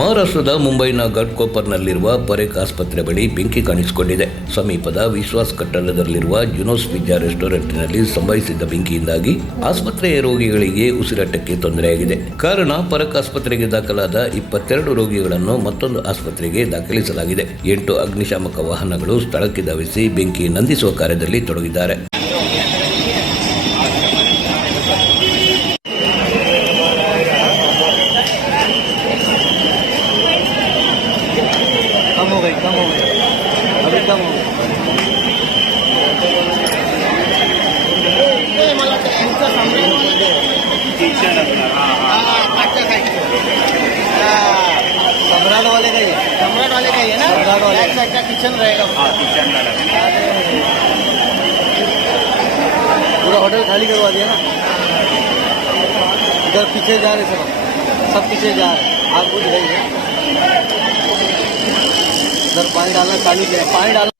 ಮಹಾರಾಷ್ಟ್ರದ ಮುಂಬೈನ ಘಾಟ್ಕೋಪರ್ನಲ್ಲಿರುವ ಪರೇಖ್ ಆಸ್ಪತ್ರೆ ಬಳಿ ಬೆಂಕಿ ಕಾಣಿಸಿಕೊಂಡಿದೆ. ಸಮೀಪದ ವಿಶ್ವಾಸ್ ಕಟ್ಟಡದಲ್ಲಿರುವ ಜುನೋಸ್ ಪಿಜ್ಜಾ ರೆಸ್ಟೋರೆಂಟ್ನಲ್ಲಿ ಸಂಭವಿಸಿದ್ದ ಬೆಂಕಿಯಿಂದಾಗಿ ಆಸ್ಪತ್ರೆಯ ರೋಗಿಗಳಿಗೆ ಉಸಿರಾಟಕ್ಕೆ ತೊಂದರೆಯಾಗಿದೆ. ಕಾರಣ ಪರೇಖ್ ಆಸ್ಪತ್ರೆಗೆ ದಾಖಲಾದ 22 ರೋಗಿಗಳನ್ನು ಮತ್ತೊಂದು ಆಸ್ಪತ್ರೆಗೆ ದಾಖಲಿಸಲಾಗಿದೆ. 8 ಅಗ್ನಿಶಾಮಕ ವಾಹನಗಳು ಸ್ಥಳಕ್ಕೆ ಧಾವಿಸಿ ಬೆಂಕಿ ನಂದಿಸುವ ಕಾರ್ಯದಲ್ಲಿ ತೊಡಗಿದ್ದಾರೆ. कम हो गई अभी कम हो गई. सम्राट वाले का ही है ना. सम्राट वाले का किचन रहेगा. किचन पूरा होटल खाली करवा दिया ना. इधर पीछे जा रहे सब पीछे जा रहे. आपको दिखाइए इधर पानी डालना चालू किया. पानी डालना